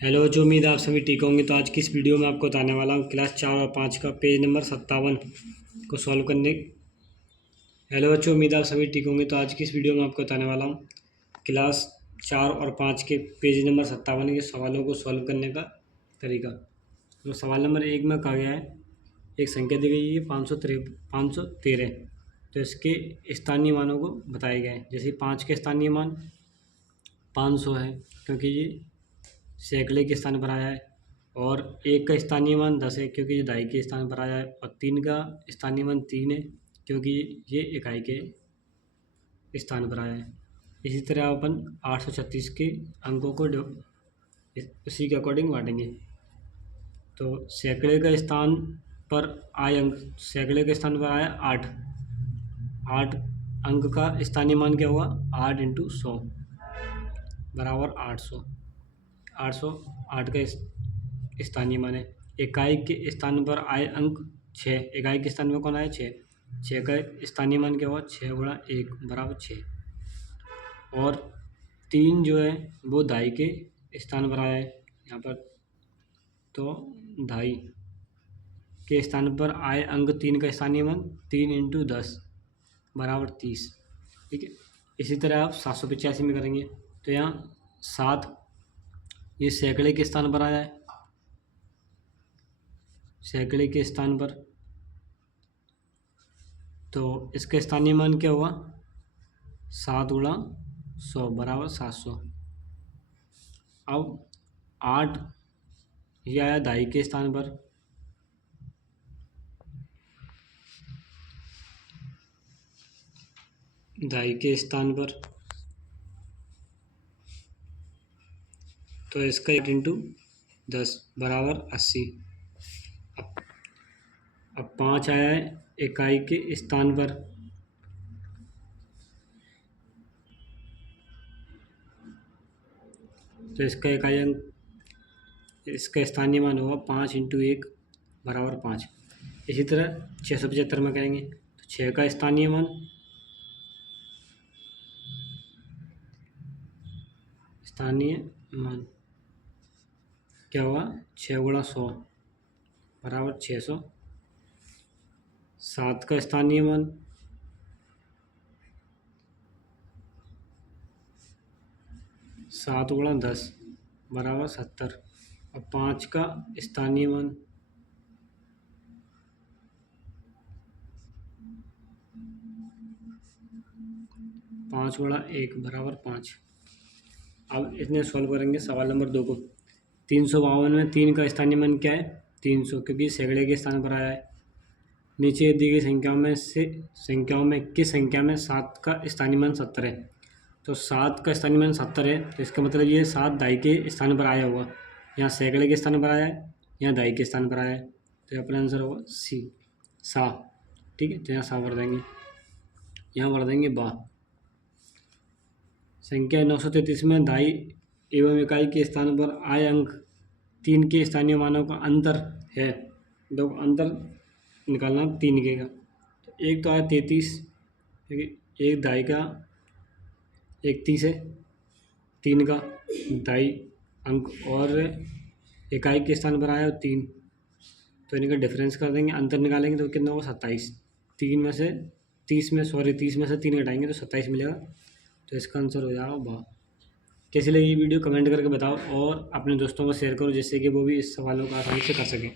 Hello जो उम्मीद है आप सभी ठीक होंगे। तो आज की इस वीडियो में आपको बताने वाला हूँ क्लास 4 और 5 का पेज नंबर 57 को सॉल्व करने। हेलो बच्चों, उम्मीद है आप सभी ठीक होंगे। तो आज की इस वीडियो में आपको बताने वाला हूँ क्लास 4 और 5 के पेज नंबर 57 के सवालों को सॉल्व करने का तरीका। तो सवाल नंबर 1 में कहा गया है, एक संख्या दी गई है 513। तो इसके स्थानीय मानों को बताया गया है। जैसे 5 के स्थानीय मान 500 है, क्योंकि ये सैकड़े के स्थान पर आया है। और 1 का स्थानीय मान 10 है, क्योंकि ये दहाई के स्थान पर आया है। और 3 का स्थानीय मान 3 है, क्योंकि ये इकाई के स्थान पर आया है। इसी तरह अपन 836 के अंकों को उसी के अकॉर्डिंग बांटेंगे। तो सैकड़े का स्थान पर आए अंक, सैकड़े के स्थान पर आया 8 अंक का स्थानीय मान क्या हुआ, 8 × 100 बराबर 800। 808 का स्थानीय मान है। इकाई के स्थान पर आए अंक 6, इकाई के स्थान पर कौन आया, 6 का स्थानीय मान क्या हुआ, 6 × 1 बराबर 6। और 3 जो है वो दहाई के स्थान पर आया है यहाँ पर। तो दहाई के स्थान पर आए अंक 3 का स्थानीय मान 3 × 10 बराबर 30। ठीक है। इसी तरह आप 785 में करेंगे। तो यहाँ 7 ये सैकड़े के स्थान पर आया है, सैकड़े के स्थान पर। तो इसका स्थानीय मान क्या हुआ, 7 × 100 बराबर 700। अब 8 ये आया दहाई के स्थान पर। दहाई के स्थान पर तो इसका 8 × 10 बराबर 80। अब 5 आया है इकाई के स्थान पर। तो इसका इकाई अंक, इसका स्थानीय मान होगा 5 × 1 बराबर 5। इसी तरह 675 में करेंगे। तो 6 का स्थानीय मान, क्या हुआ, 6 × 100 बराबर 600। 7 का स्थानीय मान, 7 × 10 बराबर 70। और 5 का स्थानीय मान, 5 × 1 बराबर 5। अब इसने सॉल्व करेंगे सवाल नंबर 2 को। 352 में 3 का स्थानीय मान क्या है, 300, क्योंकि सैकड़े के स्थान पर आया है। नीचे दी गई संख्याओं में किस संख्या में 7 का स्थानीय मान 70 है। तो 7 का स्थानीय मान 70 है, तो इसका मतलब ये 7 दहाई के स्थान पर आया होगा। यहाँ सैकड़े के स्थान पर आया है, यहाँ दहाई के स्थान पर आया है। तो अपना आंसर होगा सी, सा। ठीक है। तो यहाँ सा भर देंगे, यहाँ भर देंगे बा। संख्या 933 में दहाई एवं इकाई के स्थान पर आए अंक 3 के स्थानीय मानों का अंतर है। दो अंतर निकालना 3 के का। तो एक तो आया 33, एक दहाई का 31 है, 3 का दहाई अंक, और इकाई के स्थान पर आया 3। तो इनका डिफरेंस कर देंगे, अंतर निकालेंगे तो कितना होगा, 27। 3 में से 30 में 3 घटाएंगे तो 27 मिलेगा। तो इसका आंसर हो जाएगा बा। कैसी लगी ये वीडियो कमेंट करके बताओ, और अपने दोस्तों को शेयर करो, जिससे कि वो भी इस सवालों का आसानी से कर सकें।